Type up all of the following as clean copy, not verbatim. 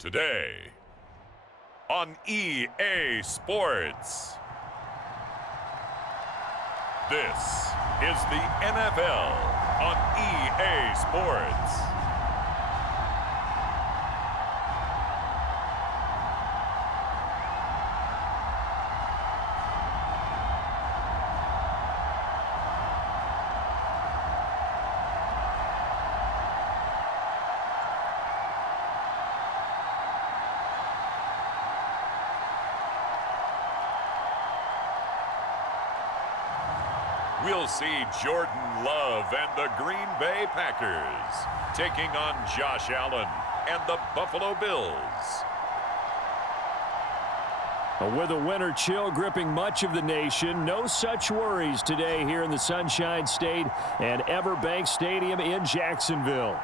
Today on EA Sports. This is the NFL on EA Sports. We'll see Jordan Love and the Green Bay Packers taking on Josh Allen and the Buffalo Bills. With the winter chill gripping much of the nation, no such worries today here in the Sunshine State and Everbank Stadium in Jacksonville.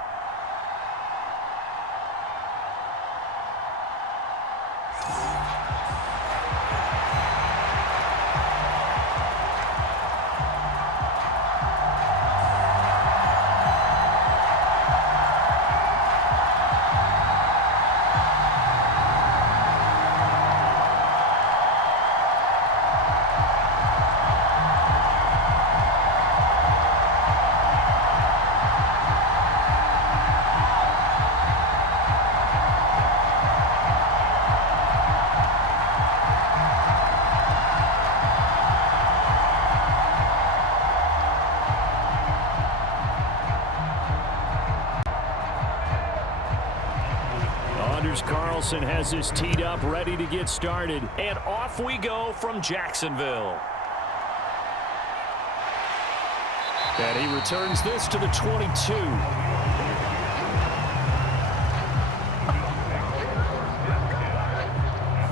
Carlson has this teed up, ready to get started. And off we go from Jacksonville. And he returns this to the 22.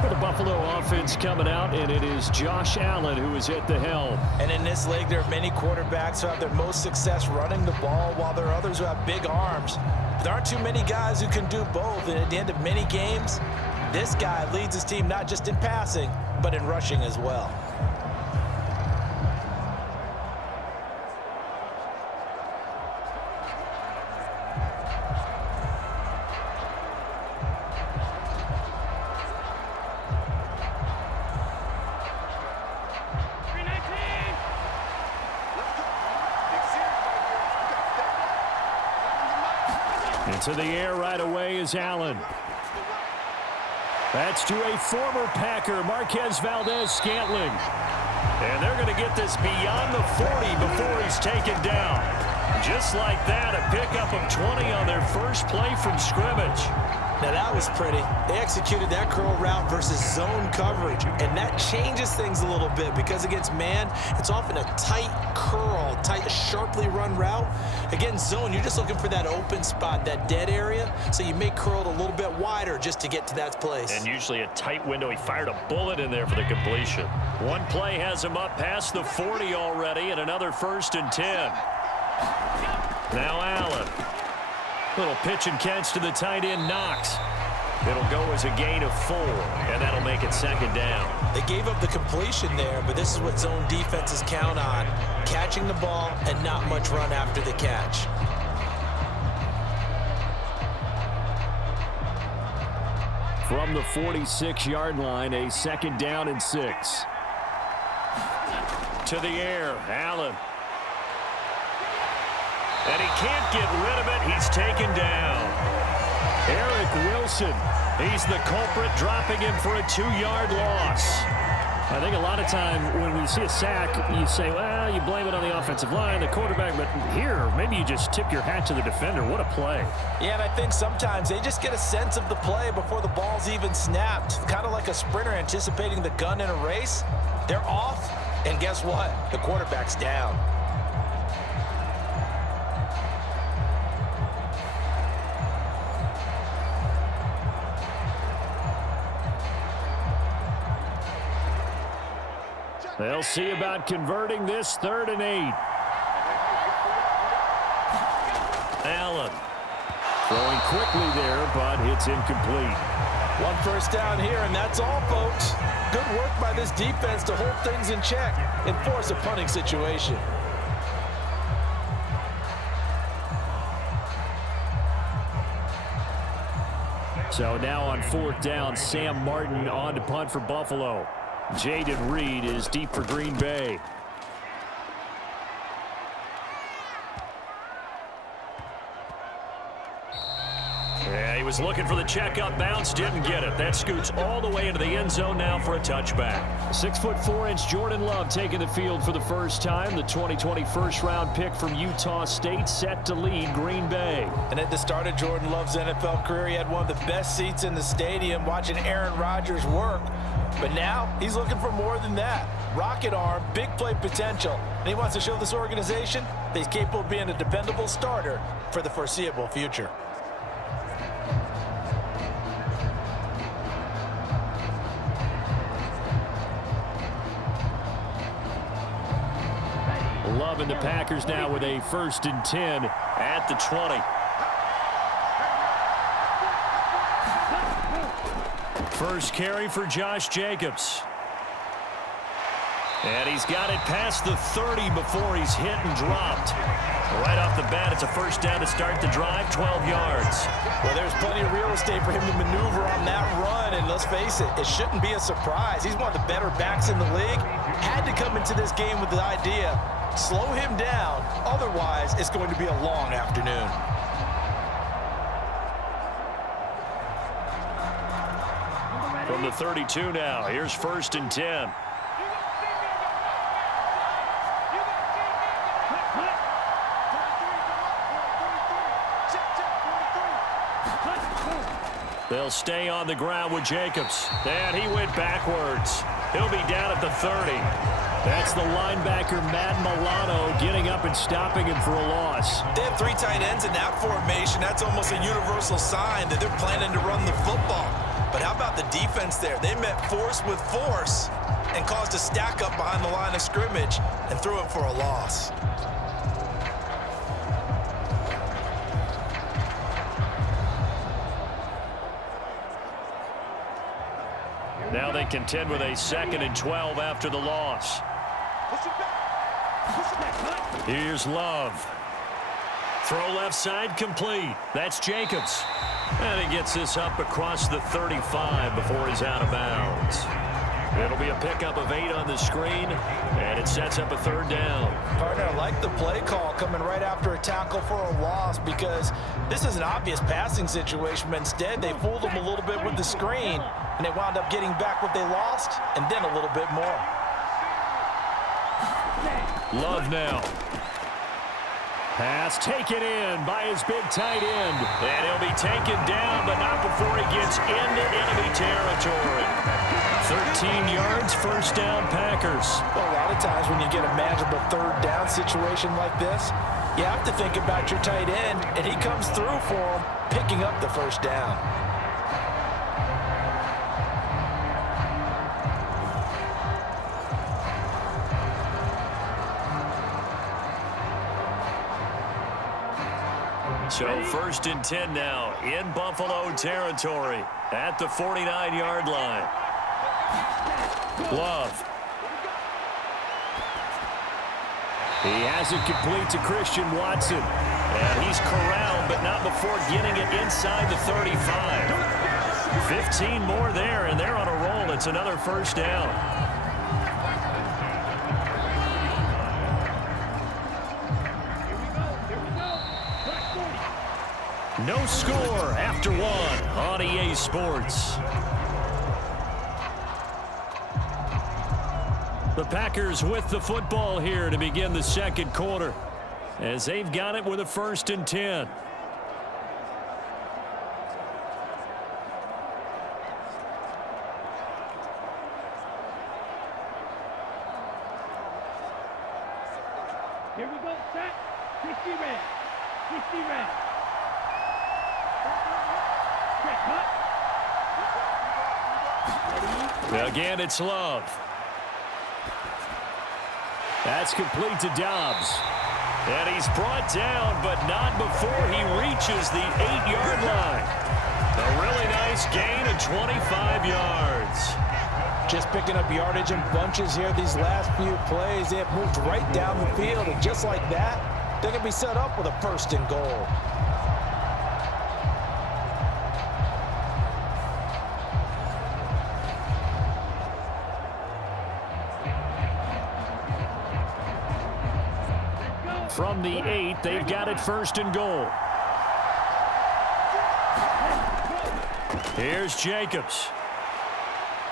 For the Buffalo offense coming out, and it is Josh Allen who is at the helm. And in this league, there are many quarterbacks who have their most success running the ball, while there are others who have big arms. There aren't too many guys who can do both, and at the end of many games, this guy leads his team not just in passing, but in rushing as well. Into the air right away is Allen. That's to a former Packer, Marquez Valdez-Scantling. And they're going to get this beyond the 40 before he's taken down. Just like that, a pickup of 20 on their first play from scrimmage. Now that was pretty. They executed that curl route versus zone coverage, and that changes things a little bit because against man, it's often a tight curl, tight, sharply run route. Against zone, you're just looking for that open spot, that dead area, so you may curl it a little bit wider just to get to that place. And usually a tight window. He fired a bullet in there for the completion. One play has him up past the 40 already, and another 1st and 10. Now Allen. Little pitch and catch to the tight end, Knox. It'll go as a gain of 4, and that'll make it 2nd down. They gave up the completion there, but this is what zone defenses count on. Catching the ball and not much run after the catch. From the 46-yard line, a 2nd down and 6. To the air, Allen. And he can't get rid of it. He's taken down. Eric Wilson. He's the culprit, dropping him for a 2-yard loss. I think a lot of time when we see a sack, you say, well, you blame it on the offensive line, the quarterback. But here, maybe you just tip your hat to the defender. What a play. Yeah, and I think sometimes they just get a sense of the play before the ball's even snapped. Kind of like a sprinter anticipating the gun in a race. They're off, and guess what? The quarterback's down. They'll see about converting this 3rd and 8. Allen throwing quickly there, but it's incomplete. 1 first down here, and that's all, folks. Good work by this defense to hold things in check and force a punting situation. So now on 4th down, Sam Martin on to punt for Buffalo. Jaden Reed is deep for Green Bay. Yeah, he was looking for the checkup bounce, didn't get it. That scoots all the way into the end zone now for a touchback. 6'4" Jordan Love taking the field for the first time. The 2020 first-round pick from Utah State set to lead Green Bay. And at the start of Jordan Love's NFL career, he had one of the best seats in the stadium watching Aaron Rodgers work. But now he's looking for more than that. Rocket arm, big play potential. And he wants to show this organization that he's capable of being a dependable starter for the foreseeable future. Love and the Packers now with a 1st and 10 at the 20. First carry for Josh Jacobs. And he's got it past the 30 before he's hit and dropped. Right off the bat, it's a 1st down to start the drive, 12 yards. Well, there's plenty of real estate for him to maneuver on that run, and let's face it, it shouldn't be a surprise. He's one of the better backs in the league. Had to come into this game with the idea, slow him down, otherwise it's going to be a long afternoon. From the 32 now, here's 1st and 10. They'll stay on the ground with Jacobs. And he went backwards. He'll be down at the 30. That's the linebacker, Matt Milano, getting up and stopping him for a loss. They have 3 tight ends in that formation. That's almost a universal sign that they're planning to run the football. But how about the defense there? They met force with force and caused a stack up behind the line of scrimmage and threw him for a loss. Now they contend with a 2nd and 12 after the loss. Here's Love. Throw left side complete. That's Jacobs. And he gets this up across the 35 before he's out of bounds. It'll be a pickup of 8 on the screen, and it sets up a 3rd down. Partner, I like the play call coming right after a tackle for a loss because this is an obvious passing situation, but instead they fooled him a little bit with the screen, and they wound up getting back what they lost and then a little bit more. Love now. Pass taken in by his big tight end. And he'll be taken down, but not before he gets into enemy territory. 13 yards, 1st down, Packers. Well, a lot of times when you get a manageable 3rd down situation like this, you have to think about your tight end, and he comes through for him, picking up the 1st down. So 1st and 10 now in Buffalo territory at the 49-yard line. Love. He has it complete to Christian Watson. And he's corralled, but not before getting it inside the 35. 15 more there, and they're on a roll. It's another 1st down. No score after 1 on EA Sports. The Packers with the football here to begin the 2nd quarter as they've got it with a 1st and 10. Here we go, set, 60 red, 60 red. Again, it's Love. That's complete to Dobbs. And he's brought down, but not before he reaches the 8-yard line. A really nice gain of 25 yards. Just picking up yardage in bunches here these last few plays. They have moved right down the field, and just like that, they're going to be set up with a 1st and goal. From the 8, they've got it 1st and goal. Here's Jacobs.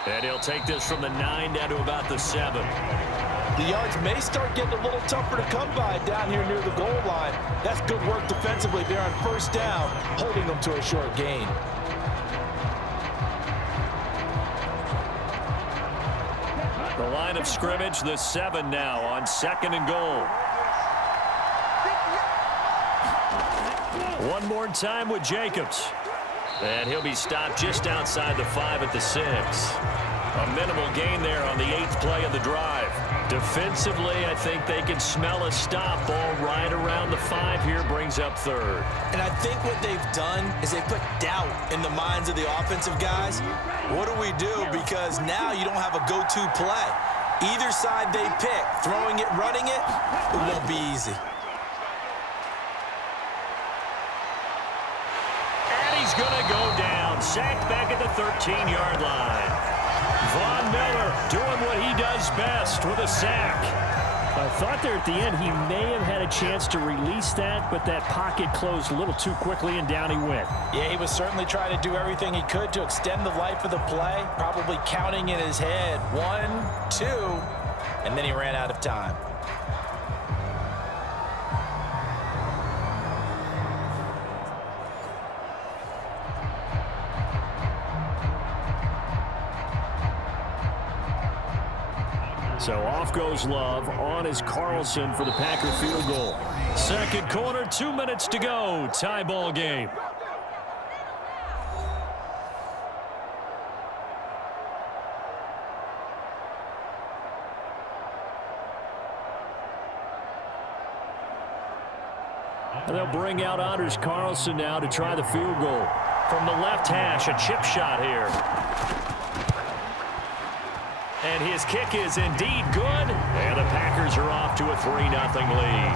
And he'll take this from the 9 down to about the 7. The yards may start getting a little tougher to come by down here near the goal line. That's good work defensively there on 1st down, holding them to a short gain. The line of scrimmage, the 7 now on 2nd and goal. One more time with Jacobs. And he'll be stopped just outside the 5 at the 6. A minimal gain there on the 8th play of the drive. Defensively, I think they can smell a stop. Ball right around the 5 here, brings up 3rd. And I think what they've done is they put doubt in the minds of the offensive guys. What do we do? Because now you don't have a go-to play. Either side they pick, throwing it, running it, it won't be easy. He's going to go down. Sacked back at the 13-yard line. Von Miller doing what he does best with a sack. I thought there at the end he may have had a chance to release that, but that pocket closed a little too quickly, and down he went. Yeah, he was certainly trying to do everything he could to extend the life of the play, probably counting in his head 1, 2, and then he ran out of time. So off goes Love. On is Carlson for the Packer field goal. 2nd quarter, 2 minutes to go. Tie ball game. And they'll bring out Anders Carlson now to try the field goal. From the left hash, a chip shot here. And his kick is indeed good. And the Packers are off to a 3-0 lead.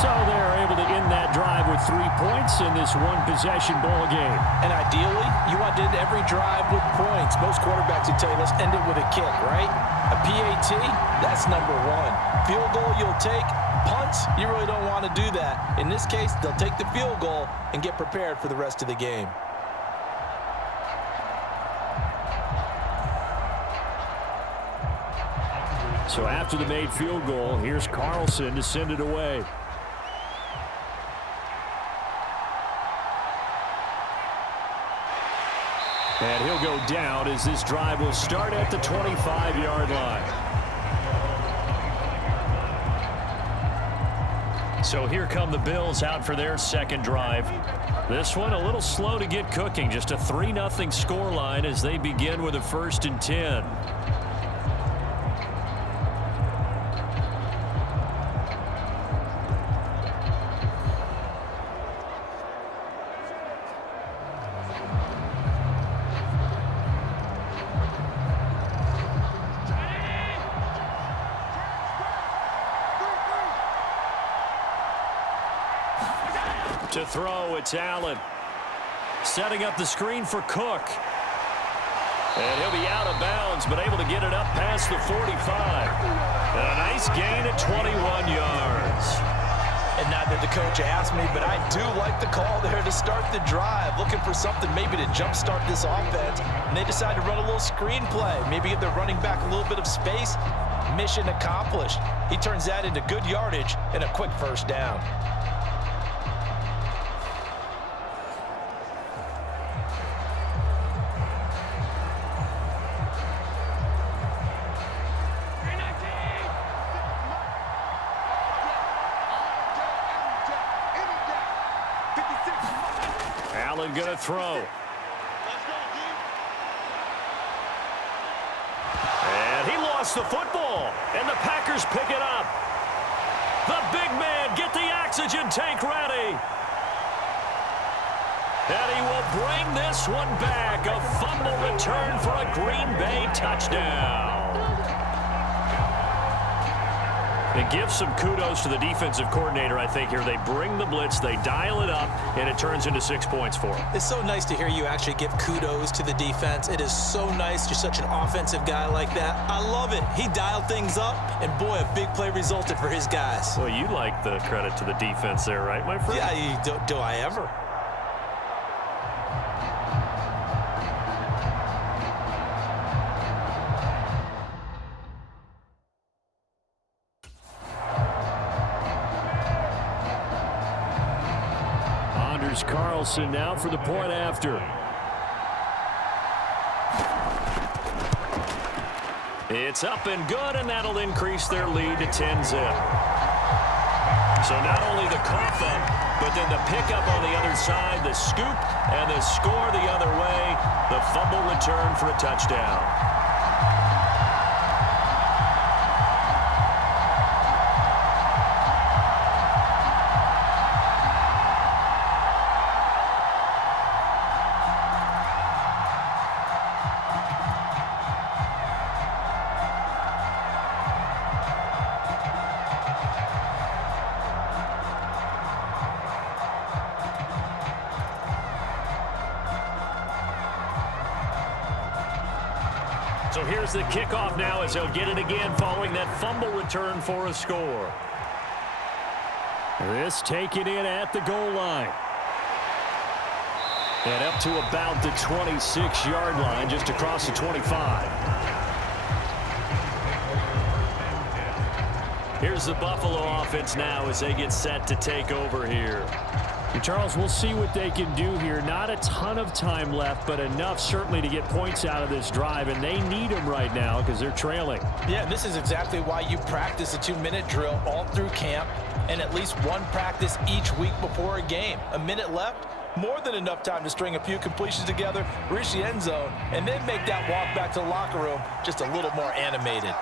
So they're able to end that drive with 3 points in this one-possession ball game. And ideally, you want to end every drive with points. Most quarterbacks would tell you, let's end it with a kick, right? A PAT, that's number 1. Field goal you'll take. Punts, you really don't want to do that. In this case, they'll take the field goal and get prepared for the rest of the game. So after the made field goal, here's Carlson to send it away. And he'll go down as this drive will start at the 25-yard line. So here come the Bills out for their 2nd drive. This one a little slow to get cooking. Just a 3-0 scoreline as they begin with a 1st and 10. To throw, it's Allen. Setting up the screen for Cook. And he'll be out of bounds, but able to get it up past the 45. And a nice gain at 21 yards. And not that the coach asked me, but I do like the call there to start the drive. Looking for something maybe to jumpstart this offense. And they decide to run a little screen play. Maybe give their running back a little bit of space. Mission accomplished. He turns that into good yardage and a quick 1st down. Allen going to throw. And he lost the football. And the Packers pick it up. The big man, get the oxygen tank ready. And he will bring this one back. A fumble return for a Green Bay touchdown. And give some kudos to the defensive coordinator, I think, here. They bring the blitz, they dial it up, and it turns into 6 points for them. It's so nice to hear you actually give kudos to the defense. It is so nice. You're such an offensive guy like that. I love it. He dialed things up, and boy, a big play resulted for his guys. Well, you like the credit to the defense there, right, my friend? Yeah, do I ever? Carlson now for the point after. It's up and good, and that'll increase their lead to 10-zip. So not only the cough up, but then the pickup on the other side, the scoop, and the score the other way, the fumble return for a touchdown. So here's the kickoff now as they'll get it again following that fumble return for a score. This taken in at the goal line. And up to about the 26-yard line, just across the 25. Here's the Buffalo offense now as they get set to take over here. And Charles, we'll see what they can do here. Not a ton of time left, but enough certainly to get points out of this drive, and they need them right now because they're trailing. Yeah, and this is exactly why you practice a 2-minute drill all through camp and at least one practice each week before a game. A minute left, more than enough time to string a few completions together, reach the end zone, and then make that walk back to the locker room just a little more animated.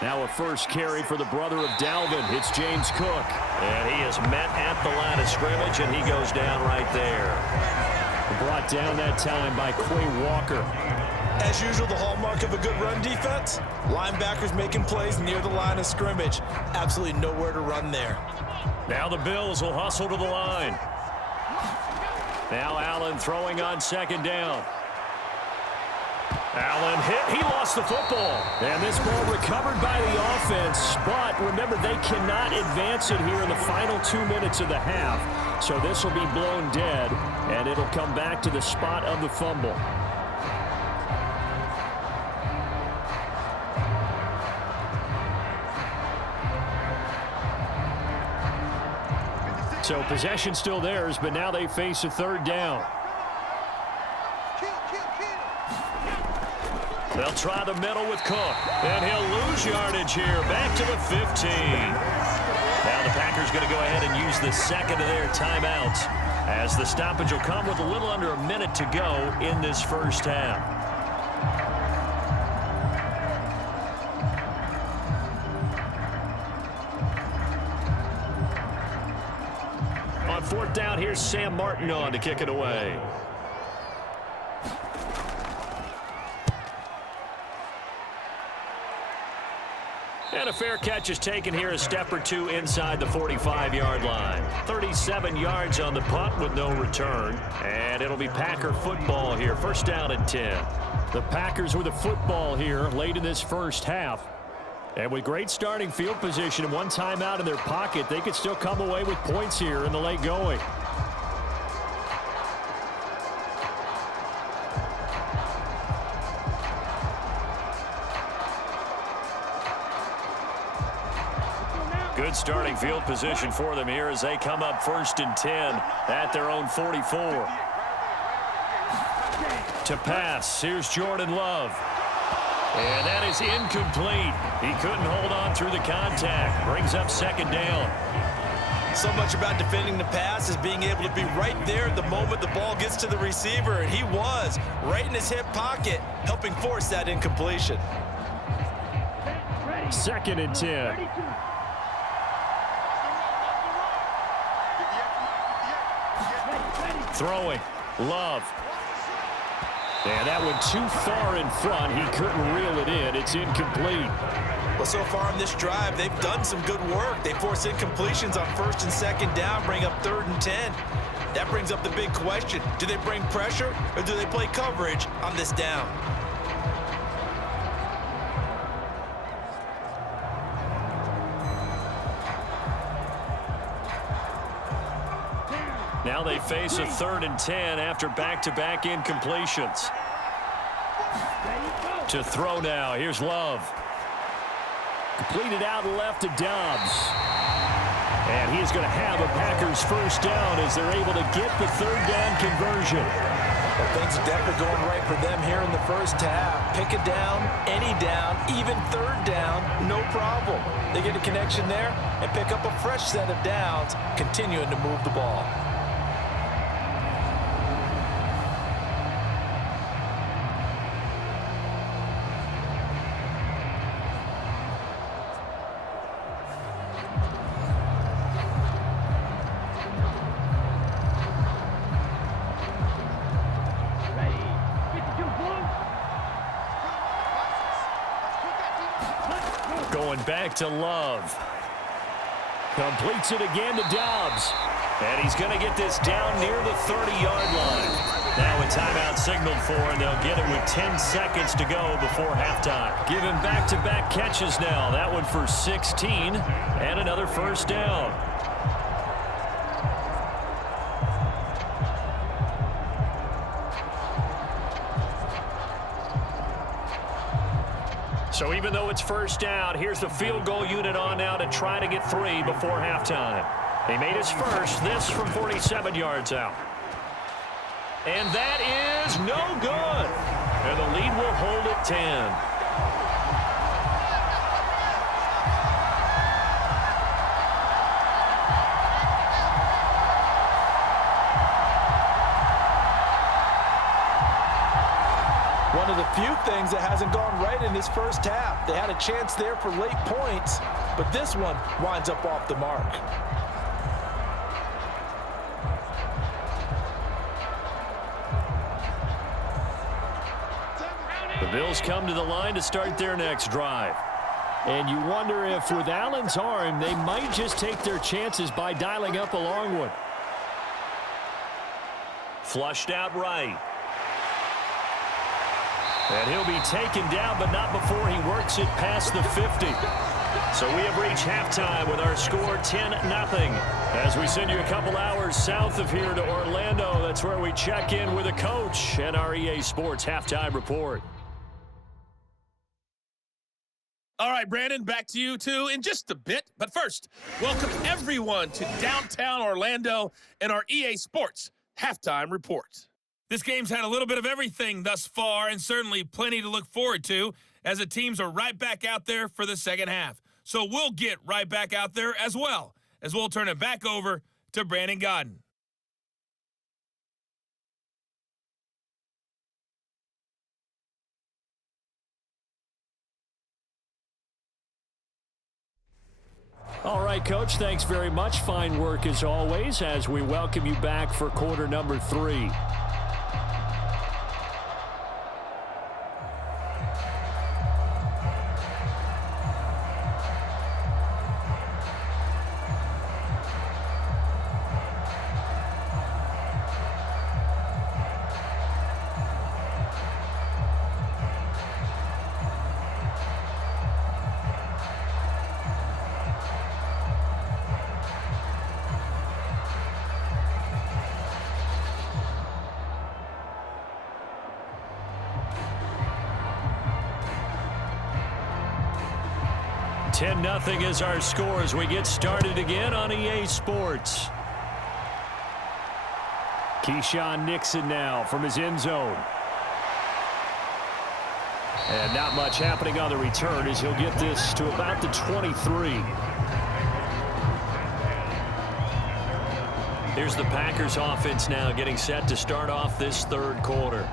Now a first carry for the brother of Dalvin. It's James Cook. And he is met at the line of scrimmage, and he goes down right there. Brought down that time by Quay Walker. As usual, the hallmark of a good run defense, linebackers making plays near the line of scrimmage. Absolutely nowhere to run there. Now the Bills will hustle to the line. Now Allen throwing on second down. Allen hit. He lost the football. And this ball recovered by the offense. But remember, they cannot advance it here in the final 2 minutes of the half. So this will be blown dead, and it'll come back to the spot of the fumble. So possession still theirs, but now they face a third down. They'll try the middle with Cook, and he'll lose yardage here, back to the 15. Now the Packers going to go ahead and use the second of their timeouts, as the stoppage will come with a little under a minute to go in this first half. On fourth down, here's Sam Martin on to kick it away. And a fair catch is taken here, a step or two inside the 45-yard line. 37 yards on the punt with no return. And it'll be Packer football here. First down and 10. The Packers with a football here late in this first half. And with great starting field position and one timeout in their pocket, they could still come away with points here in the late going. Good starting field position for them here as they come up first and 10 at their own 44. To pass, here's Jordan Love. And that is incomplete. He couldn't hold on through the contact. Brings up second down. So much about defending the pass is being able to be right there the moment the ball gets to the receiver. And he was right in his hip pocket, helping force that incompletion. Second and 10. Throwing. Love. And that went too far in front. He couldn't reel it in. It's incomplete. Well, so far on this drive, they've done some good work. They force incompletions on 1st and 2nd down, bring up 3rd and 10. That brings up the big question. Do they bring pressure or do they play coverage on this down? Now they face a 3rd and 10 after back-to-back incompletions. To throw now. Here's Love. Completed out left to Dobbs. And he is going to have a Packers first down as they're able to get the 3rd down conversion. Well, things are definitely going right for them here in the first half. Pick a down, any down, even 3rd down, no problem. They get a connection there and pick up a fresh set of downs, continuing to move the ball. Going back to Love. Completes it again to Dobbs. And he's going to get this down near the 30-yard line. Now a timeout signaled for, and they'll get it with 10 seconds to go before halftime. Give him back-to-back catches now. That one for 16 and another first down. So even though it's first down, here's the field goal unit on now to try to get 3 before halftime. He made his first, this from 47 yards out. And that is no good. And the lead will hold at 10. One of the few things that hasn't gone right in this first half. They had a chance there for late points, but this one winds up off the mark. The Bills come to the line to start their next drive. And you wonder if with Allen's arm, they might just take their chances by dialing up a long one. Flushed out right. And he'll be taken down, but not before he works it past the 50. So we have reached halftime with our score 10-0. As we send you a couple hours south of here to Orlando, that's where we check in with a coach and our EA Sports Halftime Report. All right, Brandon, back to you, too, in just a bit. But first, welcome everyone to downtown Orlando and our EA Sports Halftime Report. This game's had a little bit of everything thus far, and certainly plenty to look forward to, as the teams are right back out there for the second half. So we'll get right back out there as well, as we'll turn it back over to Brandon Godden. All right, Coach, thanks very much. Fine work as always as we welcome you back for quarter number 3. Nothing is our score as we get started again on EA Sports. Keyshawn Nixon now from his end zone. And not much happening on the return as he'll get this to about the 23. Here's the Packers offense now getting set to start off this third quarter.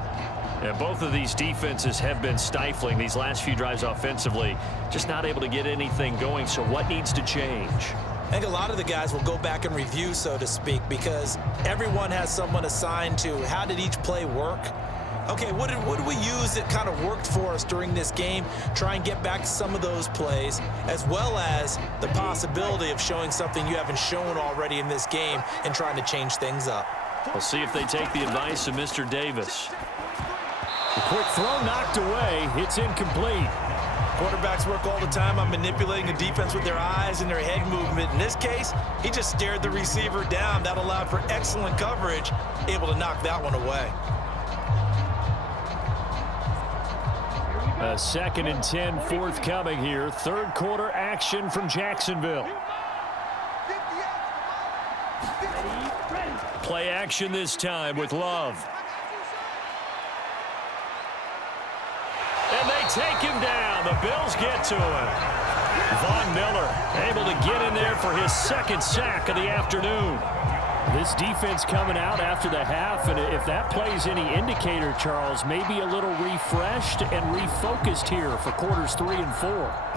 And both of these defenses have been stifling these last few drives offensively. Just not able to get anything going. So what needs to change? I think a lot of the guys will go back and review, so to speak, because everyone has someone assigned to how did each play work. Okay, what did we use that kind of worked for us during this game? Try and get back to some of those plays, as well as the possibility of showing something you haven't shown already in this game and trying to change things up. We'll see if they take the advice of Mr. Davis. A quick throw knocked away. It's incomplete. Quarterbacks work all the time on manipulating the defense with their eyes and their head movement. In this case, he just stared the receiver down. That allowed for excellent coverage, able to knock that one away. A 2nd and 10 forthcoming here. Third quarter action from Jacksonville. Play action this time with Love. And they take him down. The Bills get to him. Von Miller able to get in there for his 2nd sack of the afternoon. This defense coming out after the half, and if that plays any indicator, Charles, maybe a little refreshed and refocused here for quarters 3 and 4.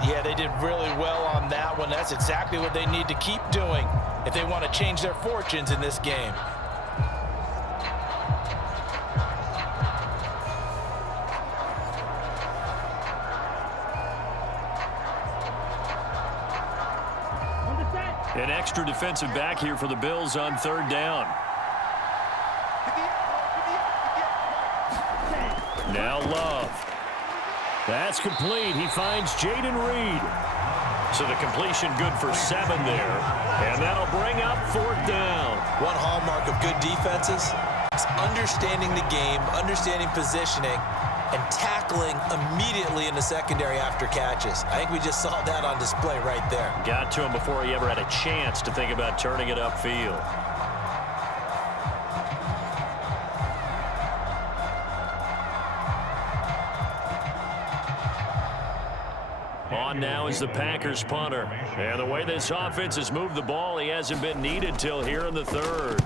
Yeah, they did really well on that one. That's exactly what they need to keep doing if they want to change their fortunes in this game. An extra defensive back here for the Bills on 3rd down. Now Love. That's complete. He finds Jaden Reed. So the completion good for 7 there. And that'll bring up 4th down. One hallmark of good defenses is understanding the game, understanding positioning, and tackling immediately in the secondary after catches. I think we just saw that on display right there. Got to him before he ever had a chance to think about turning it upfield. On now is the Packers punter. And the way this offense has moved the ball, he hasn't been needed till here in the 3rd.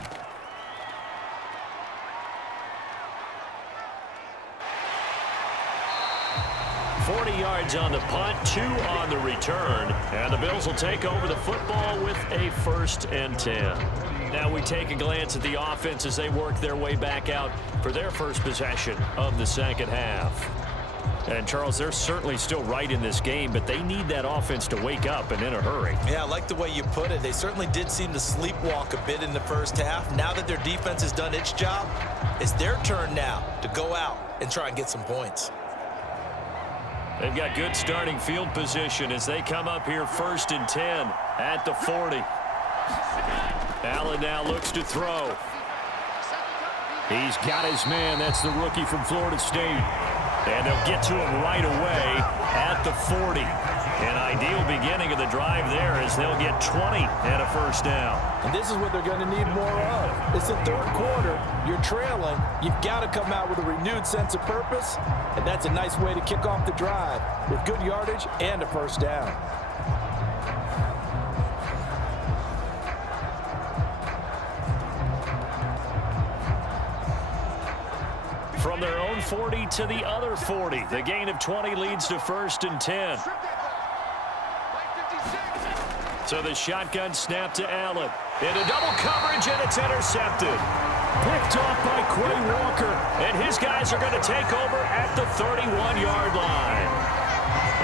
Yards on the punt, 2 on the return, and the Bills will take over the football with a 1st and 10. Now we take a glance at the offense as they work their way back out for their first possession of the 2nd half. And Charles, they're certainly still right in this game, but they need that offense to wake up and in a hurry. Yeah, I like the way you put it. They certainly did seem to sleepwalk a bit in the first half. Now that their defense has done its job, it's their turn now to go out and try and get some points. They've got good starting field position as they come up here 1st and 10 at the 40. Allen now looks to throw. He's got his man. That's the rookie from Florida State. And they'll get to him right away at the 40. An ideal beginning of the drive there as they'll get 20 and a 1st down. And this is what they're going to need more of. It's the 3rd quarter. You're trailing. You've got to come out with a renewed sense of purpose. And that's a nice way to kick off the drive with good yardage and a 1st down. From their own 40 to the other 40. The gain of 20 leads to 1st and 10. So the shotgun snap to Allen. Into double coverage, and it's intercepted. Picked off by Quay Walker. And his guys are going to take over at the 31-yard line.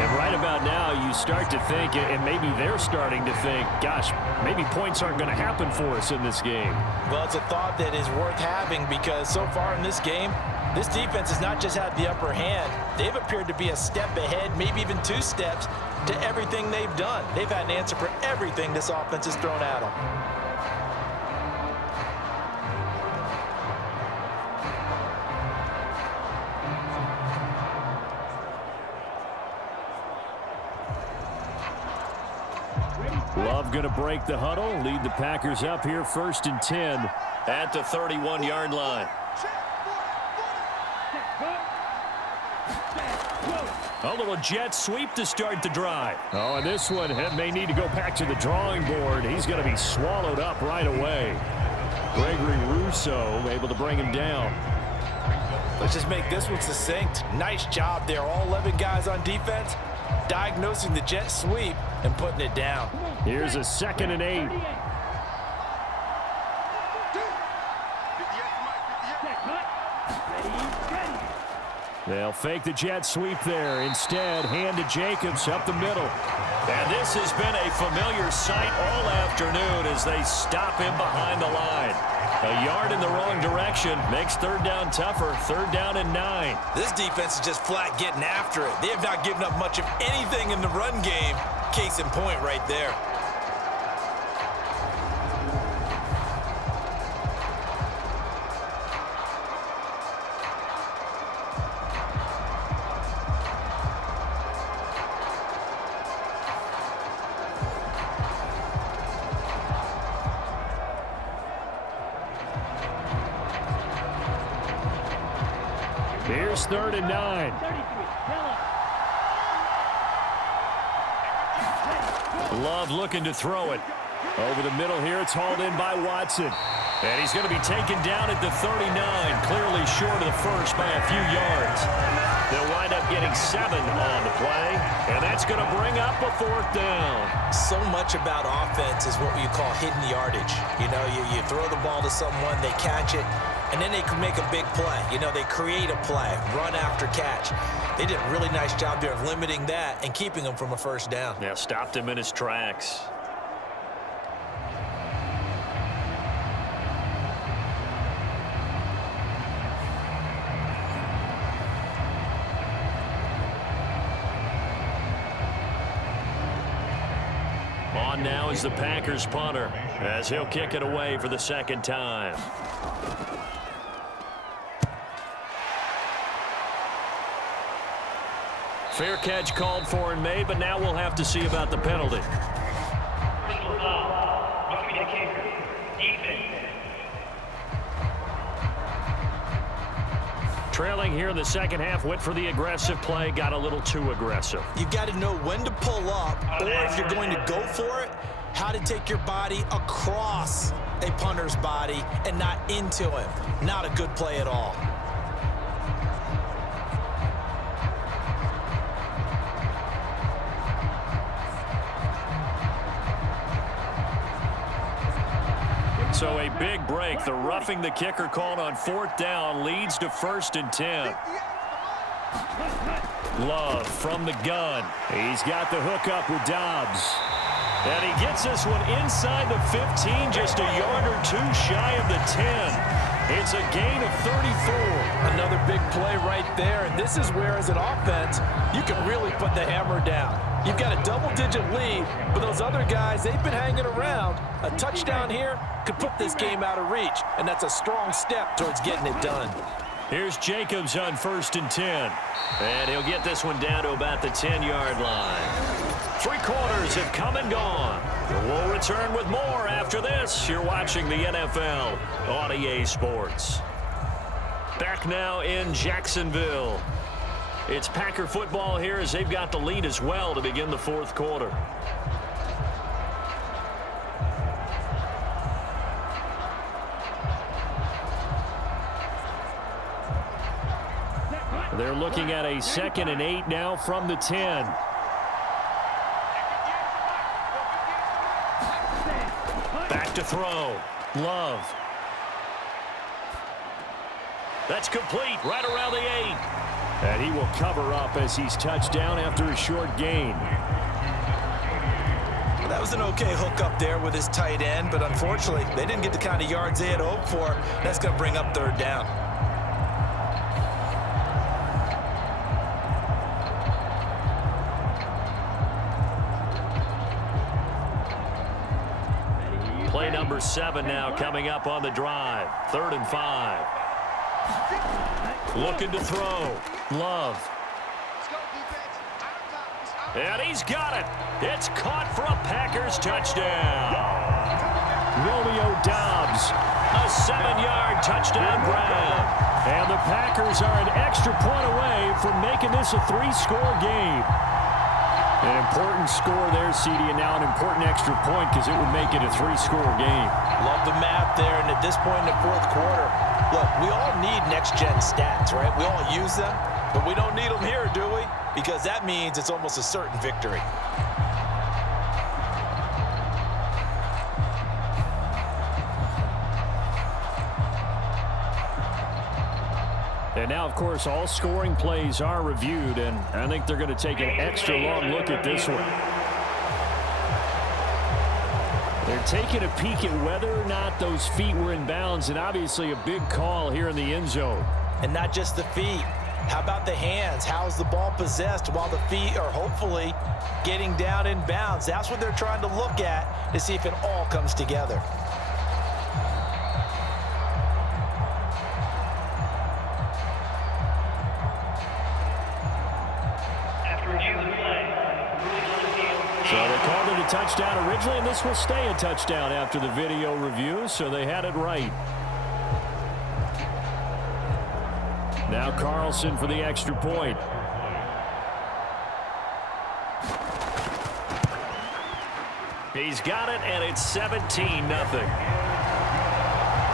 And right about now, you start to think, and maybe they're starting to think, gosh, maybe points aren't going to happen for us in this game. Well, it's a thought that is worth having because so far in this game, this defense has not just had the upper hand. They've appeared to be a step ahead, maybe even 2 steps, to everything they've done. They've had an answer for everything this offense has thrown at them. Love going to break the huddle, lead the Packers up here 1st and 10 at the 31-yard line. A little jet sweep to start the drive. Oh, and this one may need to go back to the drawing board. He's going to be swallowed up right away. Gregory Rousseau able to bring him down. Let's just make this one succinct. Nice job there. All 11 guys on defense diagnosing the jet sweep and putting it down. Here's a 2nd and 8. They'll fake the jet sweep there. Instead, hand to Jacobs up the middle. And this has been a familiar sight all afternoon as they stop him behind the line. A yard in the wrong direction makes third down tougher. Third down and 9. This defense is just flat getting after it. They have not given up much of anything in the run game. Case in point right there. Here's third and 9. Love looking to throw it. Over the middle here, it's hauled in by Watson. And he's going to be taken down at the 39, clearly short of the first by a few yards. They'll wind up getting 7 on the play, and that's going to bring up a fourth down. So much about offense is what you call hidden yardage. You know, you throw the ball to someone, they catch it, and then they can make a big play. You know, they create a play, run after catch. They did a really nice job there of limiting that and keeping him from a first down. Yeah, stopped him in his tracks. On now is the Packers punter as he'll kick it away for the second time. Fair catch called for and made, but now we'll have to see about the penalty. Trailing here in the second half, went for the aggressive play, got a little too aggressive. You've got to know when to pull up, or if you're going to go for it, how to take your body across a punter's body and not into him. Not a good play at all. So a big break. The roughing the kicker called on fourth down leads to 1st and 10. Love from the gun. He's got the hook up with Dobbs. And he gets this one inside the 15, just a yard or two shy of the 10. It's a gain of 34. Another big play right there, and this is where, as an offense, you can really put the hammer down. You've got a double-digit lead, but those other guys, they've been hanging around. A touchdown here could put this game out of reach, and that's a strong step towards getting it done. Here's Jacobs on 1st and 10. And he'll get this one down to about the 10-yard line. 3 quarters have come and gone. We'll return with more after this. You're watching the NFL on EA Sports. Back now in Jacksonville. It's Packer football here as they've got the lead as well to begin the fourth quarter. They're looking at a 2nd and 8 now from the 10. Back to throw. Love. That's complete right around the 8. And he will cover up as he's touched down after a short gain. That was an okay hook up there with his tight end, but unfortunately, they didn't get the kind of yards they had hoped for. That's going to bring up third down. Play number 7 now coming up on the drive. 3rd and 5. Looking to throw. Love. And he's got it. It's caught for a Packers touchdown. Romeo Dobbs, a 7-yard touchdown grab. And the Packers are an extra point away from making this a 3-score game. An important score there, CD, and now an important extra point because it would make it a 3-score game. Love the math there, and at this point in the fourth quarter, look, we all need next-gen stats, right? We all use them, but we don't need them here, do we? Because that means it's almost a certain victory. And now, of course, all scoring plays are reviewed, and I think they're going to take an extra long look at this one. They're taking a peek at whether or not those feet were in bounds, and obviously a big call here in the end zone. And not just the feet. How about the hands? How's the ball possessed while the feet are hopefully getting down in bounds? That's what they're trying to look at to see if it all comes together. So they called it a touchdown originally, and this will stay a touchdown after the video review, so they had it right. Now Carlson for the extra point. He's got it, and it's 17-0.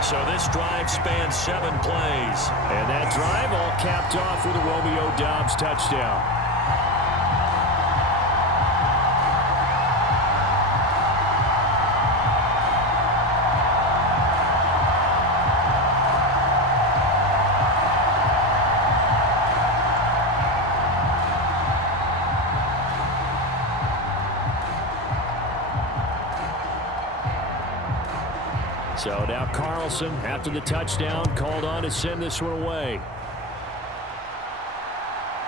So this drive spans 7 plays. And that drive all capped off with a Romeo Doubs touchdown. So now Carlson, after the touchdown, called on to send this one away.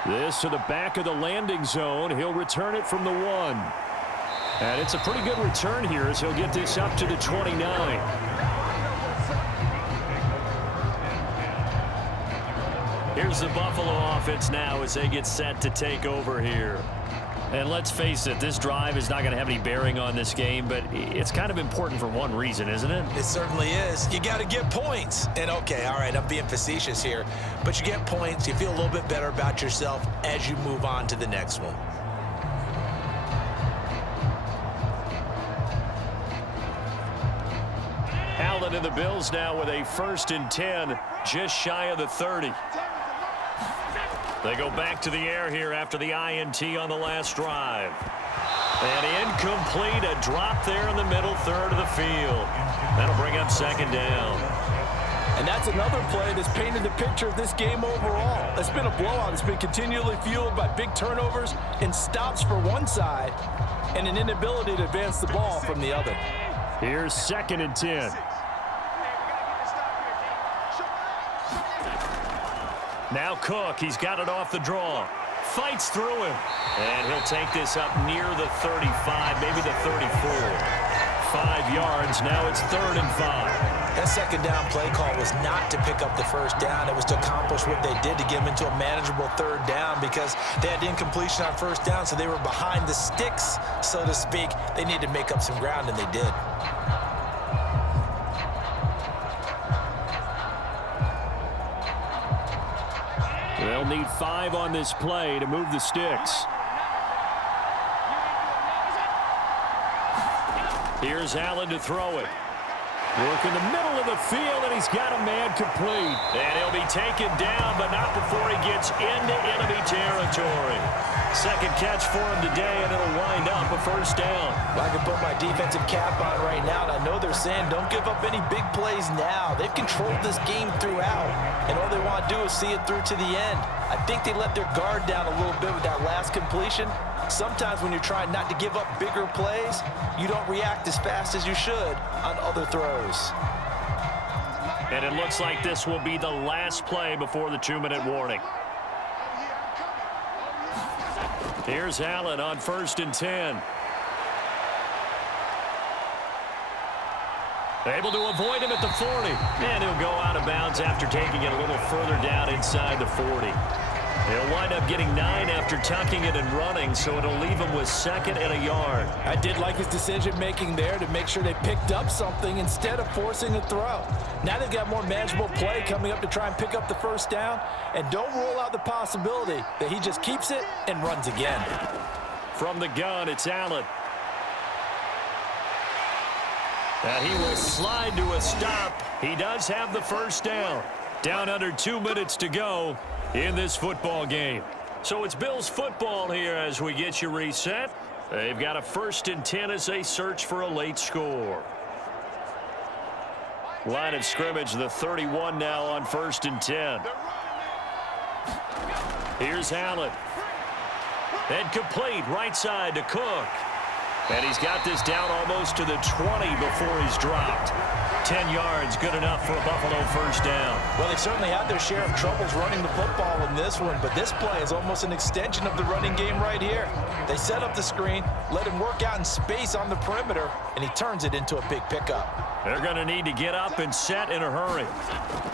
This to the back of the landing zone. He'll return it from the 1. And it's a pretty good return here as he'll get this up to the 29. Here's the Buffalo offense now as they get set to take over here. And let's face it, this drive is not going to have any bearing on this game, but it's kind of important for one reason, isn't it? It certainly is. You got to get points. And okay, all right, I'm being facetious here, but you get points. You feel a little bit better about yourself as you move on to the next one. Allen and the Bills now with a 1st and 10, just shy of the 30. They go back to the air here after the INT on the last drive. And incomplete, a drop there in the middle third of the field. That'll bring up 2nd down. And that's another play that's painted the picture of this game overall. It's been a blowout. It's been continually fueled by big turnovers and stops for one side and an inability to advance the ball from the other. Here's 2nd and 10. Now Cook, he's got it off the draw. Fights through him. And he'll take this up near the 35, maybe the 34. 5 yards, now it's 3rd and 5. That 2nd down play call was not to pick up the 1st down. It was to accomplish what they did to get them into a manageable 3rd down because they had incompletion on 1st down, so they were behind the sticks, so to speak. They needed to make up some ground, and they did. They'll need 5 on this play to move the sticks. Here's Allen to throw it. Work in the middle of the field, and he's got a man complete. And he'll be taken down, but not before he gets into enemy territory. 2nd catch for him today, and it'll wind up a 1st down. Well, I can put my defensive cap on right now, and I know they're saying don't give up any big plays now. They've controlled this game throughout, and all they want to do is see it through to the end. I think they let their guard down a little bit with that last completion. Sometimes when you're trying not to give up bigger plays, you don't react as fast as you should on other throws. And it looks like this will be the last play before the 2-minute warning. Here's Allen on 1st and 10. Able to avoid him at the 40. And he'll go out of bounds after taking it a little further down inside the 40. He'll wind up getting 9 after tucking it and running, so it'll leave him with 2nd and a yard. I did like his decision-making there to make sure they picked up something instead of forcing a throw. Now they've got more manageable play coming up to try and pick up the 1st down, and don't rule out the possibility that he just keeps it and runs again. From the gun, it's Allen. Now he will slide to a stop. He does have the 1st down. Down under 2 minutes to go in this football game. So it's Bills football here as we get you reset. They've got a 1st and 10 as they search for a late score. Line of scrimmage, the 31 now on 1st and 10. Here's Allen. And complete right side to Cook. And he's got this down almost to the 20 before he's dropped. 10 yards, good enough for a Buffalo first down. Well, they certainly had their share of troubles running the football in this one, but this play is almost an extension of the running game right here. They set up the screen, let him work out in space on the perimeter, and he turns it into a big pickup. They're going to need to get up and set in a hurry.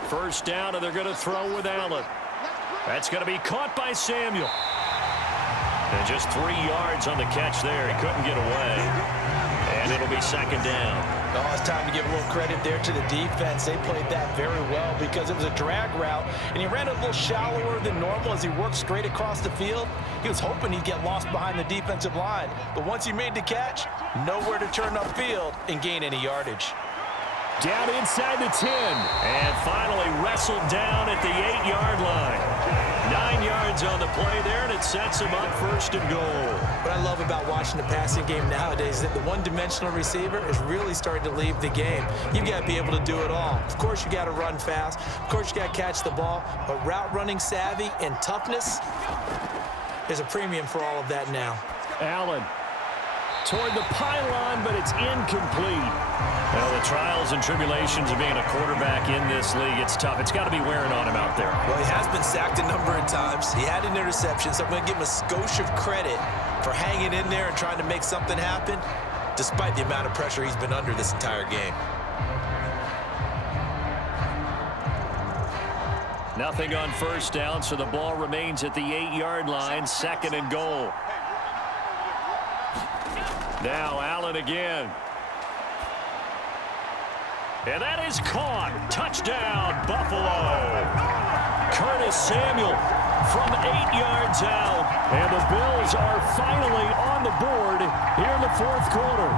First down, and they're going to throw with Allen. That's going to be caught by Samuel. And just 3 yards on the catch there. He couldn't get away. And it'll be second down. Oh, it's time to give a little credit there to the defense. They played that very well because it was a drag route, and he ran a little shallower than normal as he worked straight across the field. He was hoping he'd get lost behind the defensive line, but once he made the catch, nowhere to turn upfield and gain any yardage. Down inside the 10, and finally wrestled down at the 8-yard line. 9 yards on the play there, and it sets him up first and goal. What I love about watching the passing game nowadays is that the one-dimensional receiver is really starting to leave the game. You've got to be able to do it all. Of course, you got to run fast. Of course, you got to catch the ball. But route running savvy and toughness, there's a premium for all of that now. Allen toward the pylon, but it's incomplete. Well, the trials and tribulations of being a quarterback in this league, it's tough. It's got to be wearing on him out there. Well, he has been sacked a number of times. He had an interception, so I'm going to give him a skosh of credit for hanging in there and trying to make something happen, despite the amount of pressure he's been under this entire game. Nothing on first down, so the ball remains at the 8-yard line, second and goal. Now Allen again. And that is caught. Touchdown, Buffalo. Curtis Samuel from 8 yards out. And the Bills are finally on the board here in the fourth quarter.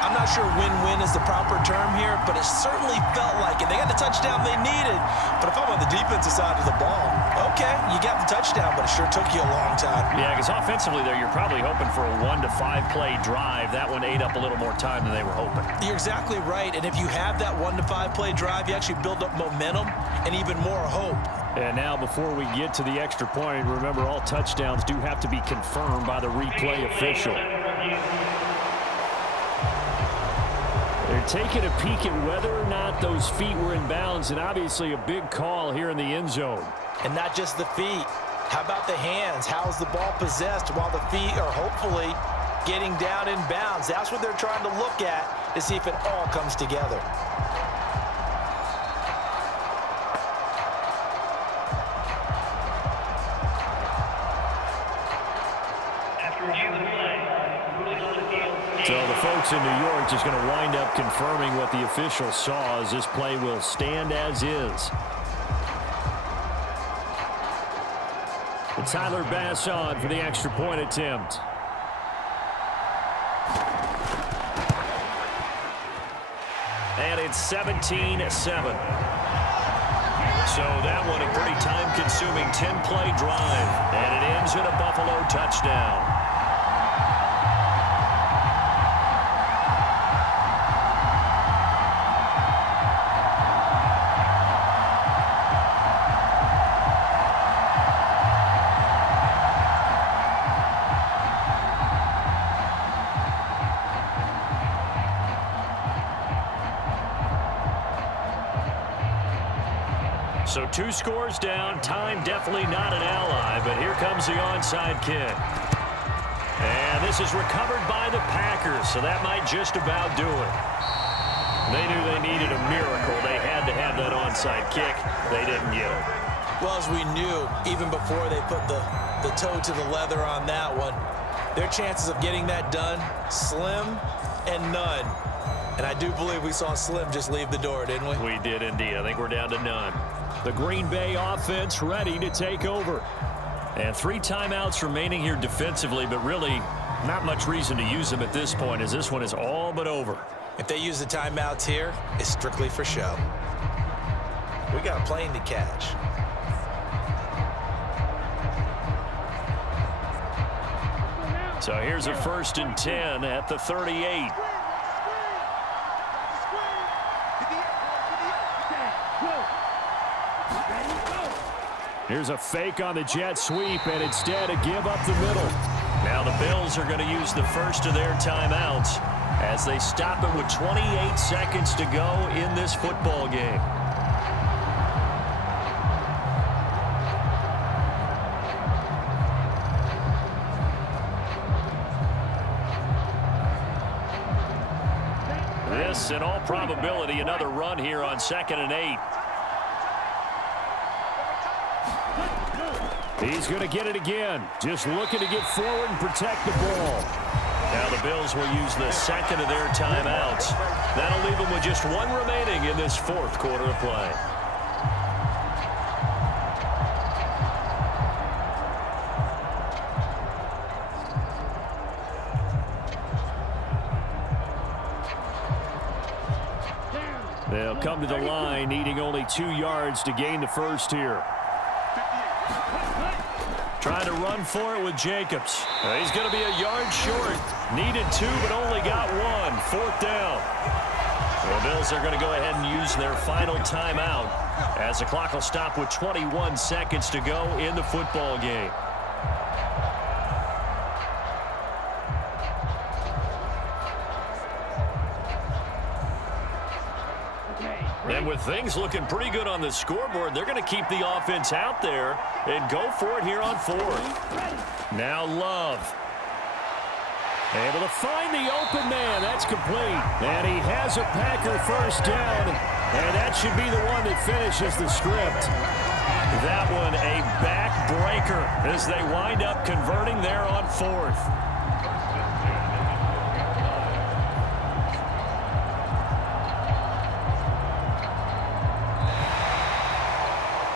I'm not sure win-win is the proper term here, but it certainly felt like it. They got the touchdown they needed, but if I'm on the defensive side of the ball, okay, you got the touchdown, but it sure took you a long time. Yeah, because offensively there, you're probably hoping for a 1 to 5 play drive. That one ate up a little more time than they were hoping. You're exactly right, and if you have that 1 to 5 play drive, you actually build up momentum and even more hope. And now before we get to the extra point, remember all touchdowns do have to be confirmed by the replay official. They're taking a peek at whether or not those feet were in bounds, and obviously a big call here in the end zone. And not just the feet. How about the hands? How's the ball possessed while the feet are hopefully getting down in bounds? That's what they're trying to look at to see if it all comes together. So the folks in New York just going to wind up confirming what the official saw, as this play will stand as is. And Tyler Bass on for the extra point attempt. And it's 17-7. So that one a pretty time-consuming 10-play drive. And it ends in a Buffalo touchdown. So 2 scores down, time definitely not an ally, but here comes the onside kick. And this is recovered by the Packers, so that might just about do it. They knew they needed a miracle. They had to have that onside kick. They didn't get it. Well, as we knew, even before they put the toe to the leather on that one, their chances of getting that done, slim and none. And I do believe we saw Slim just leave the door, didn't we? We did indeed. I think we're down to none. The Green Bay offense ready to take over. And 3 timeouts remaining here defensively, but really not much reason to use them at this point, as this one is all but over. If they use the timeouts here, it's strictly for show. We got a plane to catch. So here's a 1st and 10 at the 38. Here's a fake on the jet sweep, and instead a give up the middle. Now the Bills are going to use the first of their timeouts as they stop it with 28 seconds to go in this football game. This, in all probability, another run here on 2nd and 8. He's going to get it again. Just looking to get forward and protect the ball. Now the Bills will use the second of their timeouts. That'll leave them with just one remaining in this fourth quarter of play. They'll come to the line, needing only 2 yards to gain the first here. Trying to run for it with Jacobs. He's going to be a yard short. Needed 2, but only got 1. 4th down. The Bills are going to go ahead and use their final timeout as the clock will stop with 21 seconds to go in the football game. And with things looking pretty good on the scoreboard, they're going to keep the offense out there and go for it here on 4th. Now Love. Able to find the open man. That's complete. And he has a Packer first down. And that should be the one that finishes the script. That one a backbreaker as they wind up converting there on 4th.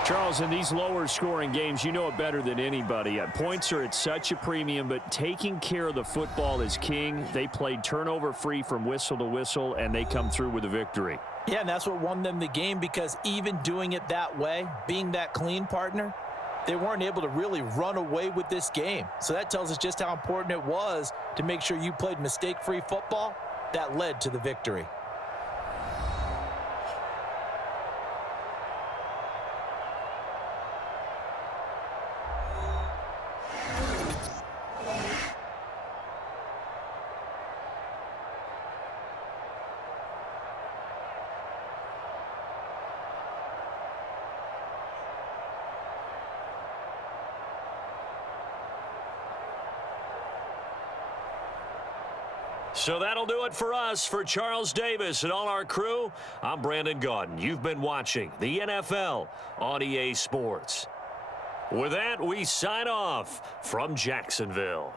Charles, in these lower scoring games, you know it better than anybody. Points are at such a premium, but taking care of the football is king. They played turnover free from whistle to whistle, and they come through with a victory. Yeah, and that's what won them the game, because even doing it that way, being that clean partner, they weren't able to really run away with this game. So that tells us just how important it was to make sure you played mistake-free football. That led to the victory. So that'll do it for us. For Charles Davis and all our crew, I'm Brandon Gaudin. You've been watching the NFL on EA Sports. With that, we sign off from Jacksonville.